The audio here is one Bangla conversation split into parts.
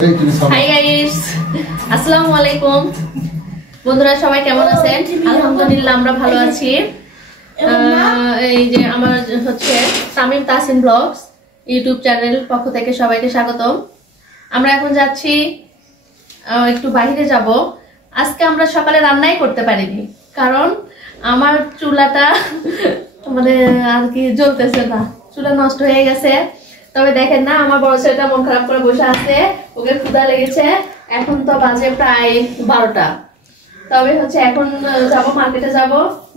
হাই গাইস, আসসালামু আলাইকুম। বন্ধুরা সবাই কেমন আছেন? আলহামদুলিল্লাহ আমরা ভালো আছি। এই যে আমার হচ্ছে Tamim Tasin blogs YouTube channel পক্ষ থেকে সবাইকে স্বাগতম। আমরা এখন যাচ্ছি একটু বাইরে যাব। আজকে আমরা সকালে রান্নাই করতে পারিনি, কারণ আমার চুলাটা মানে আর কি জ্বলতেছে না, চুলা নষ্ট হয়ে গেছে। তবে দেখেন না, আমার বড় ছেলেটা মন খারাপ করে বসে আছে, ওকে ক্ষুধা লেগেছে। এখন তো বাজে প্রায় 12টা। তবে হচ্ছে এখন যাব, মার্কেটে যাব,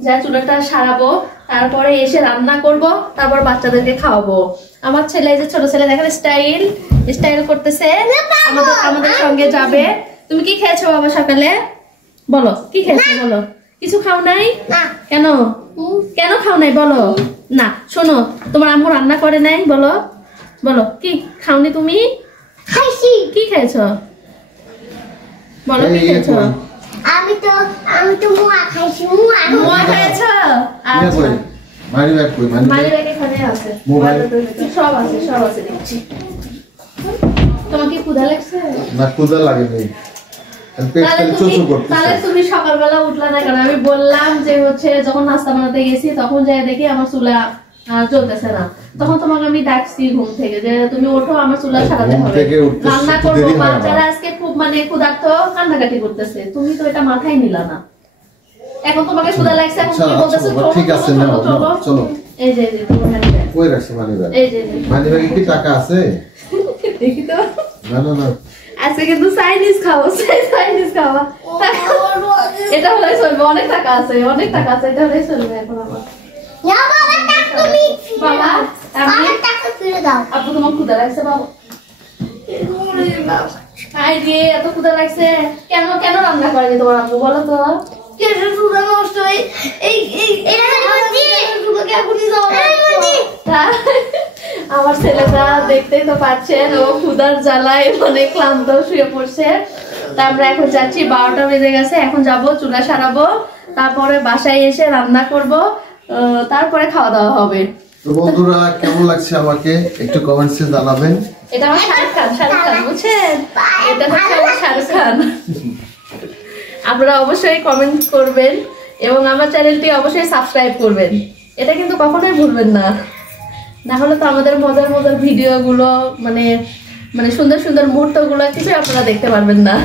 যা চুলাটা সারাবো, তারপরে এসে রান্না করব, তারপর বাচ্চাদেরকে খাওয়াবো। আমার ছেলে, যে ছোট ছেলে দেখেন স্টাইল করতেছে, আমাদের সঙ্গে যাবে। তুমি কি খেয়েছো বাবা সকালে? বলো কি খেয়েছো, বলো। কিছু খাও নাই? কেন কেন খাও নাই বলো না। শোনো, তোমার আম্মু রান্না করে নাই, বলো বলো কি খাওনি তুমি? খাইছি। কি খাইছো বলো, কি খাইছো? আমি তো মুয়া খাইছি। মুয়া খাইছো? আচ্ছা, মানি ব্যাগ এখানে আছে, সব আছে দেখছি। তোমার কি ক্ষুধা লাগছে? না, ক্ষুধা লাগেনি। তাহলে তুমি সকালবেলা উঠলা না কেন? আমি বললাম যে হচ্ছে যখন নাস্তা বানাতে গেছি তখন যাই দেখি আমার চুলা জ্বলতেছে না। তখন তোমাকে আমি ডাকছি ঘুম থেকে যে তুমি ওঠো, আমার চুলা সারাতে হবে, রান্না করবো। বাচ্চারা আজকে খুব মানে ক্ষুধার্ত, কান্নাকাটি করতেছে। তুমি তো এটা মাথায় নিলা না। এখন তোমাকে ক্ষুধা লাগছে, এখন তুমি বলতেছো ঠিক আছে, নাও চলো। এই যে তোমার মানিব্যাগ কই রাখছি? মানিব্যাগ, এই যে মানিব্যাগে কি টাকা আছে? দেখি তো। না আজকে কিন্তু চাইনিজ খাবো। এটা হলে চলবে, অনেক টাকা আছে, এটা হলে চলবে। এখন আমার বাবা, টাকা ফিরে দাও। আপু তোমার ক্ষুধা লাগছে বাবা? আই রে, এত ক্ষুধা লাগছে কেন? কেন রান্না করেনি তোমার আম্মু, বলো তো? আমার ছেলেটা দেখতেই তো পাচ্ছেন, ও ক্ষুধার জ্বালায় অনেক ক্লান্ত শুয়ে পড়ছে। তা আমরা এখন যাচ্ছি, 12টা বেজে গেছে। এখন যাব, চুলা সারাবো, তারপরে বাসায় এসে রান্না করব, তারপরে খাওয়া দাওয়া হবে। তো বন্ধুরা কেমন লাগছে আমাকে একটু কমেন্টসে জানাবেন। এটা আমার শাহরুখ খান বুঝছেন? এটা হচ্ছে আমার শাহরুখ খান। আপনারা অবশ্যই কমেন্ট করবেন এবং আমার চ্যানেলটি অবশ্যই সাবস্ক্রাইব করবেন। এটা কিন্তু কখনোই ভুলবেন না, না হলে তো আমাদের মজার ভিডিওগুলো মানে সুন্দর মুহূর্তগুলো কিছু আপনারা দেখতে পারবেন না।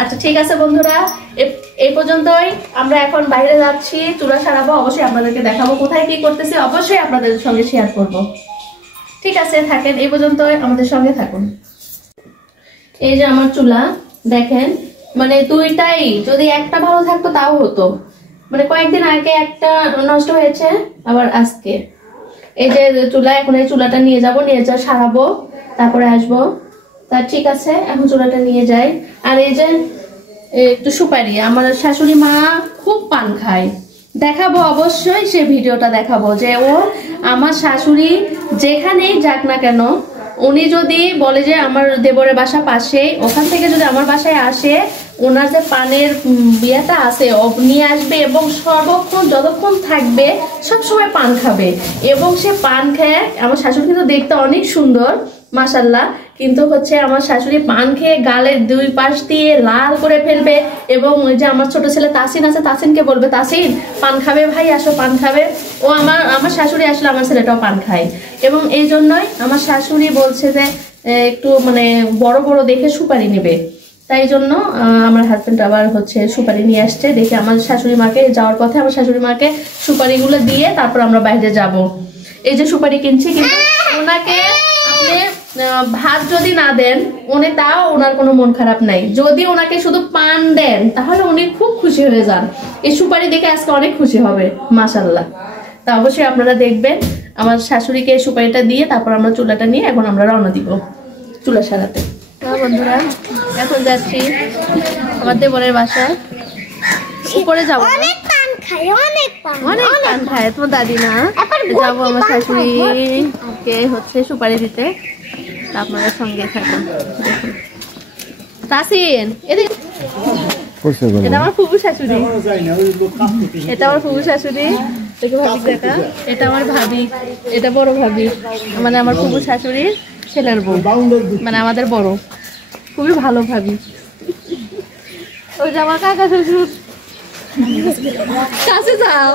আচ্ছা ঠিক আছে বন্ধুরা, এই পর্যন্তই। আমরা এখন বাইরে যাচ্ছি, চুলা সারাবো, অবশ্যই আপনাদেরকে দেখাবো কোথায় কি করতেছি, অবশ্যই আপনাদের সঙ্গে শেয়ার করব। ঠিক আছে, থাকেন এই পর্যন্তই, আমাদের সঙ্গে থাকুন। এই যে আমার চুলা দেখেন, মানে দুইটাই, যদি একটা ভালো থাকতো তাও হতো। মানে কয়েকদিন আগে একটা নষ্ট হয়েছে, আবার আজকে এই যে চুলা। এখন এই চুলাটা নিয়ে যাব, নিয়ে যা সারাবো, তারপরে আসবো। তা ঠিক আছে, এখন চুলাটা নিয়ে যাই। আর এই যে একটু সুপারি, আমার শাশুড়ি মা খুব পান খায়, দেখাবো অবশ্যই, সে ভিডিওটা দেখাবো যে ও আমার শাশুড়ি যেখানেই যাক না কেন, উনি যদি বলে যে আমার দেবরের বাসা পাশে, ওখান থেকে যদি আমার বাসায় আসে, ওনার যে পানের বিয়েটা আছে নিয়ে আসবে, এবং সর্বক্ষণ যতক্ষণ থাকবে সবসময় পান খাবে। এবং সে পান খেয়ে, আমার শাশুড়ি কিন্তু দেখতে অনেক সুন্দর মাশাআল্লাহ, কিন্তু হচ্ছে আমার শাশুড়ি পান খেয়ে গালের দুই পাশ দিয়ে লাল করে ফেলবে। এবং ওই যে আমার ছোট ছেলে তাসিন আছে, তাসিনকে বলবে তাসিন পান খাবে ভাই, আসো পান খাবে। ও আমার শাশুড়ি আসলে আমার ছেলেটাও পান খায়। এবং এই জন্যই আমার শাশুড়ি বলছে যে একটু মানে বড় দেখে সুপারি নেবে। তাই জন্য আমার হাজবেন্ড আবার হচ্ছে সুপারি নিয়ে আসছে। দেখে আমার শাশুড়ি মাকে যাওয়ার পথে আমার শাশুড়ি মাকে সুপারিগুলো দিয়ে তারপর আমরা বাইরে যাব। এই যে সুপারি কিনছি, কিন্তু ওনাকে আপনি ভাত যদি না দেন উনি, তাও ওনার কোনো মন খারাপ নাই। যদি ওনাকে শুধু পান দেন তাহলে উনি খুব খুশি হয়ে যান। এই সুপারি দেখে আজকে অনেক খুশি হবে মাশাআল্লাহ। তা অবশ্যই আপনারা দেখবেন। আমার শাশুড়িকে সুপারিটা দিয়ে তারপর আমরা চুলাটা নিয়ে এখন আমরা রওনা দিব চুলা সারাতে। বন্ধুরা এখন যাচ্ছি আমার দেবরের বাসায়, উপরে যাবো। অনেক পান খায় তোমার দাদি না? যাবো আমার শাশুড়িকে হচ্ছে সুপারি দিতে, আপনারা সঙ্গে থাকুন। তাসিন এদিকে, এটা আমার ফুফু শাশুড়ি, এটা আমার ফুফু শাশুড়ি, এটা আমার ভাবি, এটা বড় ভাবি, মানে আমার ফুফু শাশুড়ি। ছেলের বউ, মানে আমাদের বড়, খুবই ভালো ভাবি। ওই যে আমার কাকা শ্বশুর, কাছে যাও।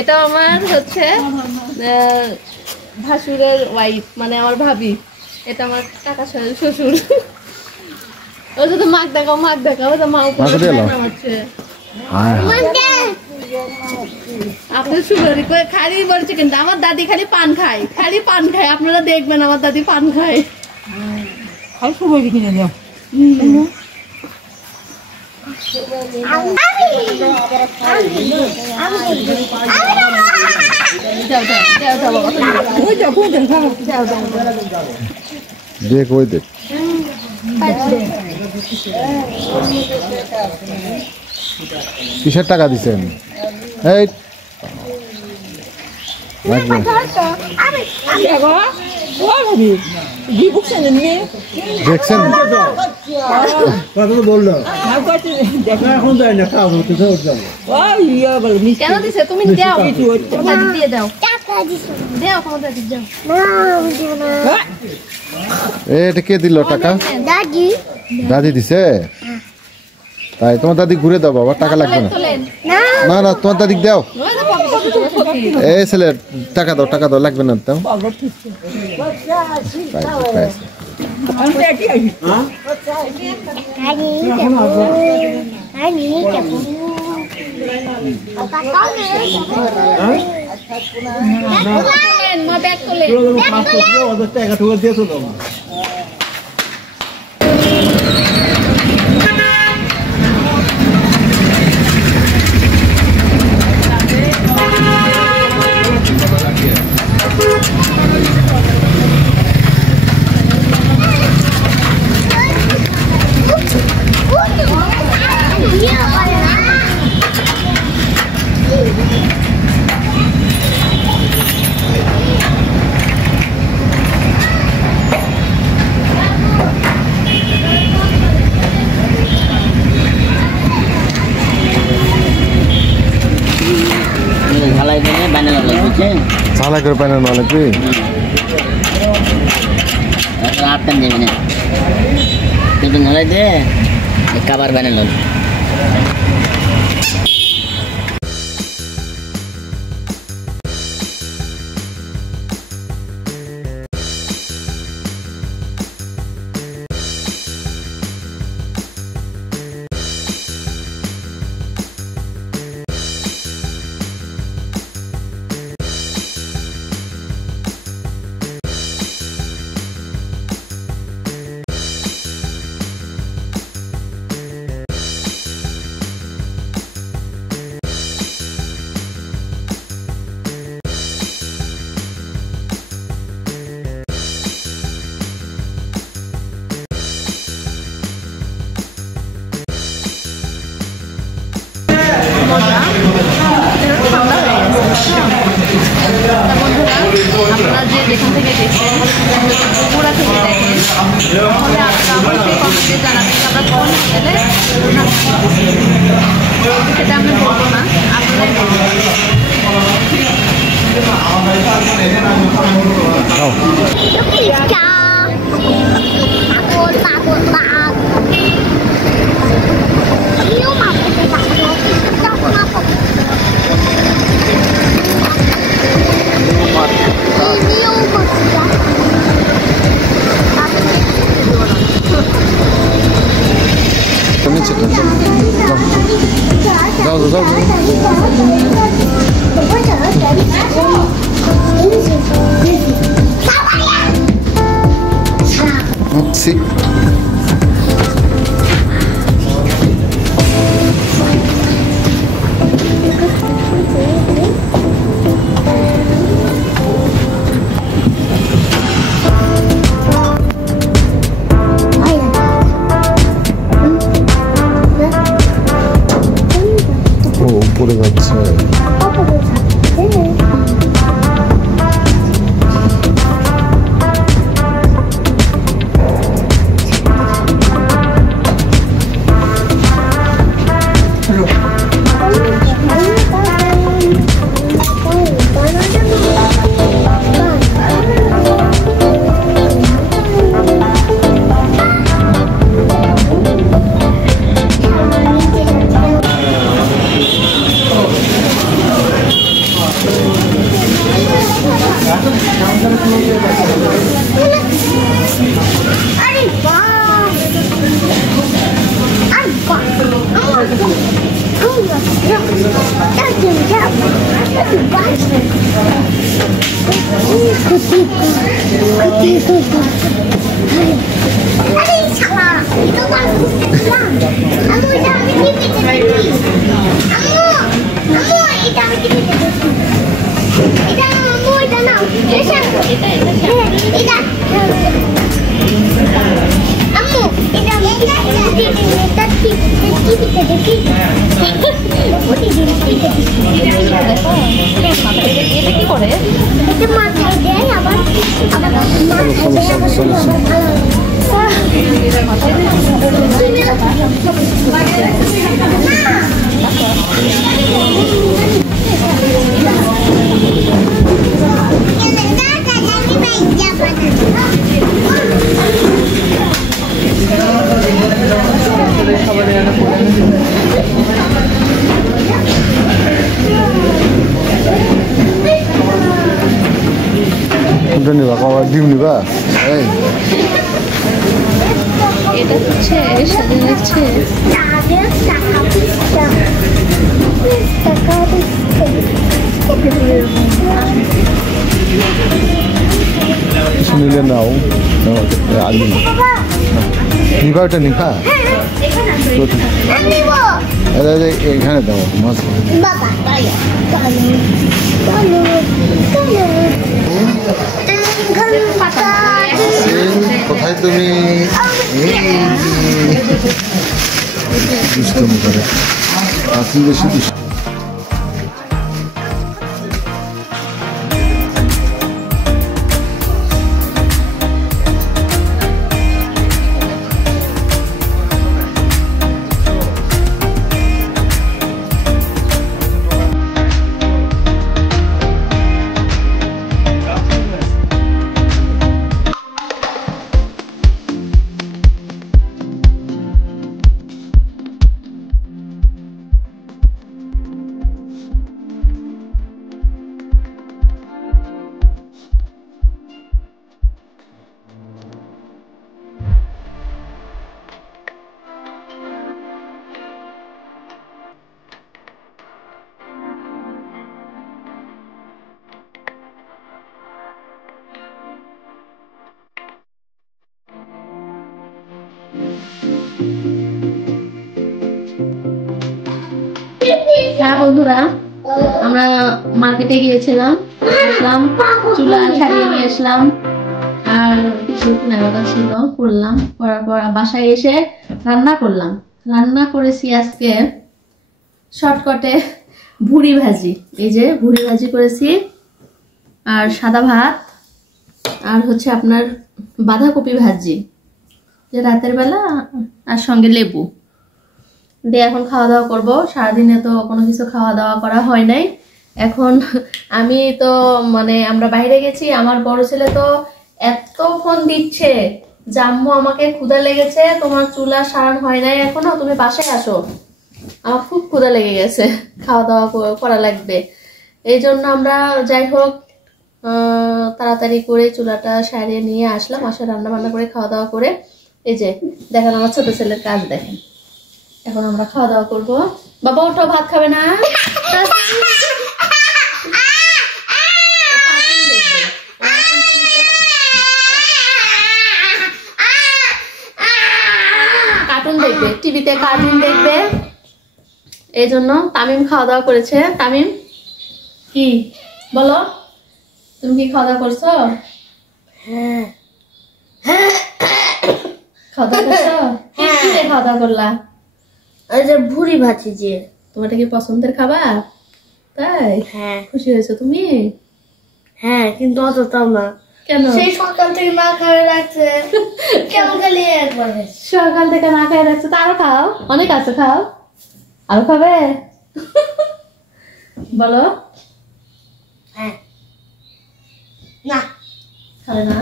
এটা আমার হচ্ছে ভাসুরের ওয়াইফ, মানে আমার ভাবি। এটা আমার কাকা শ্বশুর। ও তো মাক দেখাও, মাক দেখাও, তো মা উপরে নামাচ্ছে। আপনি সুন্দরী করে খালি বলছে, কিন্তু আমার দাদি খালি পান খায়, খালি পান খায়। আপনারা দেখবেন আমার দাদি পান খায়। কিনে দাও। দেখ ওই দেখ কিসের টাকা দিচ্ছেন? এই দেখছেন বললো এখন যাই না কাজ হতে কেন দিছে? তুমি দাও, দাদি দিয়ে দাও, দাও তোমার দাদি দাও। এটা কে দিল টাকা? দাদি দাদি দিছে? তাই তোমার দাদি ঘুরে দাও বাবা, টাকা লাগবে না। না না তোমার দাদি দাও। এই ছেলে টাকা দাও, টাকা দাও, লাগবে না। দাও টাকা ঠুকে দিয়েছো তো ঝালাই করে পাই না লাগবে। আটকান যাবে না, দুটো ঝালাই দে কাবার বানালো। আপনারা যে যেখান থেকে দেখছেন, বগুড়া থেকে দেখেন, তাহলে আপনারা অবশ্যই কমেন্টে জানাবেন আমরা কোন হোটেলে সেটা আমি বলবো না, আপনারাই বলবেন। Sí. উপরে যাচ্ছে। আরে বাহ আরে বাহ নিবা কবার ডিম নিবা এই এটা হচ্ছে সাথে লাগছে নিলে নাও আলু নিবা ওটা নিবা এখানে দাও মাছ কোথায় তুমি দুষ্টমি করে আপনি বেশি দুষ্ট হ্যাঁ বন্ধুরা, আমরা মার্কেটে গিয়েছিলাম, আসলাম চুলা সারিয়ে নিয়ে আসলাম আর কিছু কেনাকাটা ছিল, করলাম, করার পর বাসায় এসে রান্না করলাম। রান্না করেছি আজকে শর্টকাটে ভুড়ি ভাজি। এই যে ভুড়ি ভাজি করেছি আর সাদা ভাত আর হচ্ছে আপনার বাঁধাকপি ভাজি, যে রাতের বেলা, আর সঙ্গে লেবু দিয়ে এখন খাওয়া দাওয়া করবো। সারাদিনে তো কোনো কিছু খাওয়া দাওয়া করা হয় নাই। এখন আমি তো মানে আমরা বাইরে গেছি, আমার বড় ছেলে তো এত ফোন দিচ্ছে যে আম্মু আমাকে ক্ষুধা লেগেছে, তোমার চুলা সারান হয় নাই এখনো, তুমি বাসায় আসো, আমার খুব ক্ষুধা লেগে গেছে, খাওয়া দাওয়া করা লাগবে। এই জন্য আমরা যাই হোক তাড়াতাড়ি করে চুলাটা সারিয়ে নিয়ে আসলাম, আসে রান্না বান্না করে খাওয়া দাওয়া করে। এই যে দেখেন আমার ছোট ছেলের কাজ দেখেন। এখন আমরা খাওয়া দাওয়া করবো। বাবা ওঠো, ভাত খাবে না? কার্টুন দেখবে, টিভিতে কার্টুন দেখবে, এই জন্য তামিম খাওয়া দাওয়া করেছে। তামিম কি বলো, তুমি কি খাওয়া দাওয়া করছো? হ্যাঁ খাওয়া দাওয়া করছো? কি দিয়ে খাওয়া দাওয়া করলা? ওই যে ভুড়ি ভাজি যে। তোমার কি পছন্দের খাবার? তাই? হ্যাঁ খুশি হয়েছো তুমি? হ্যাঁ, কিন্তু অতটাও না। কেন? সেই সকাল থেকে না খাওয়া রাখছে, কেমন খালি একবার সকাল থেকে না খাই রাখছো, তো আরো খাও, অনেক আছে, খাও, আরো খাবে? বলো। হ্যাঁ না খাবে না?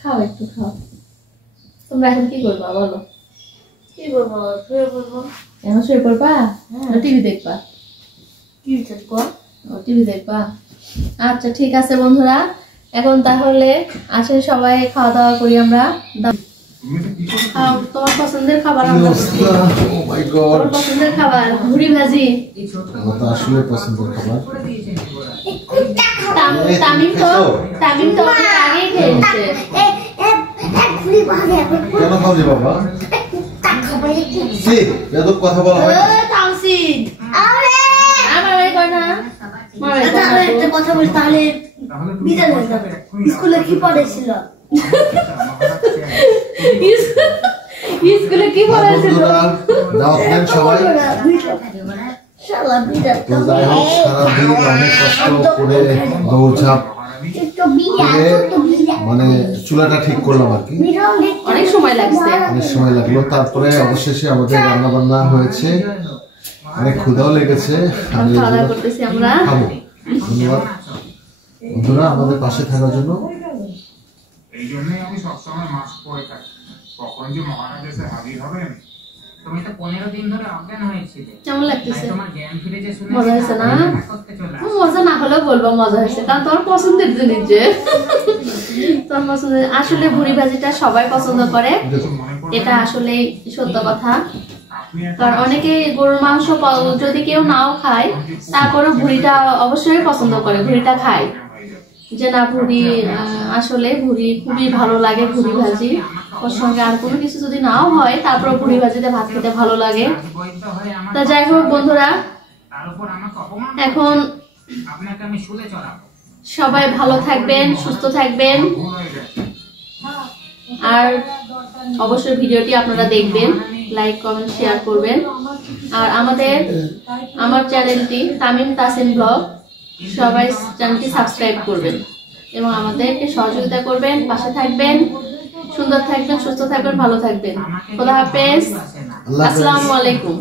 খাও, একটু খাও। তোমরা এখন কি করবা বলো? কি করবো, শুয়ে পড়বো। এখন শুয়ে পড়বা? টিভি দেখবা? কি দেখবো? টিভি দেখবা? আচ্ছা ঠিক আছে বন্ধুরা, এখন তাহলে আসেন সবাই খাওয়া দাওয়া করি আমরা। তোমার পছন্দের খাবার আমরা ও মাই গড, তোমার পছন্দের খাবার ভুড়ি ভাজি। আমার তো আসলে পছন্দের খাবার। তামিম তো অনেক আগেই খেয়েছে। কেন খাওয়া যায় বাবা? বেদব কথা বলা হয় না। আমার বাড়ি কয় না, আমার বাড়ি কয় না। একটা কথা বলি তাহলে বিদায় হয়ে যাবে। স্কুলে কি পড়েছিল? স্কুলে কি পড়াইছিল? বন্ধুরা দাওয়াত নেন সবাই। শালা বিদায়। তো যাই হোক, সারাদিন অনেক কষ্ট করে দৌড়ঝাঁপ করে মানে চুলাটা ঠিক করলাম আর কি, অনেক সময় লাগছে। অনেক সময় লাগলো। তারপরে অবশেষে আমাদের রান্না বান্না হয়েছে, অনেক ক্ষুধাও লেগেছে। আমি খাওয়া দাওয়া করতেছি আমরা। খাবো। ধন্যবাদ বন্ধুরা আমাদের পাশে থাকার জন্য। এই জন্যই আমি সবসময় মাস্ক পরে থাকি। কখন যে মহারাজ এসে হাজির হবেন। তুমি তো 15 দিন ধরে অজ্ঞান হয়েছিলে। কেমন লাগতেছে? তোমার জ্ঞান ফিরে যে শুনে মজা হয়েছে না? করতে চলে মজা না হলেও বলবো মজা হয়েছে, কারণ তোমার পছন্দের জিনিস যে তোমার পছন্দের। আসলে ভুড়ি ভাজিটা সবাই পছন্দ করে, এটা আসলে সত্য কথা। কারণ অনেকে গরুর মাংস যদি কেউ নাও খায়, তারপরে ভুড়িটা অবশ্যই পছন্দ করে, ভুড়িটা খায়। যে না ভুড়ি আসলে ভুড়ি খুবই ভালো লাগে, ভুড়ি ভাজি ওর সঙ্গে আর কোনো কিছু যদি নাও হয়, তারপর ভুড়ি ভাজিতে ভাত খেতে ভালো লাগে। তা যাই হোক বন্ধুরা, তার উপর আমাকে অপমান এখন আপনাকে আমি শুলে চড়াবো। সবাই ভালো থাকবেন, সুস্থ থাকবেন, ভুল হয়ে গেছে। আর অবশ্যই ভিডিওটি আপনারা দেখবেন, লাইক কমেন্ট শেয়ার করবেন। আর আমার চ্যানেলটি তামিম তাসিন ব্লগ, সবাই চ্যানেলটি সাবস্ক্রাইব করবেন এবং আমাদেরকে সহযোগিতা করবেন, পাশে থাকবেন। সুন্দর থাকবেন, সুস্থ থাকবেন, ভালো থাকবেন। খোদা হাফেজ, আসসালামু আলাইকুম।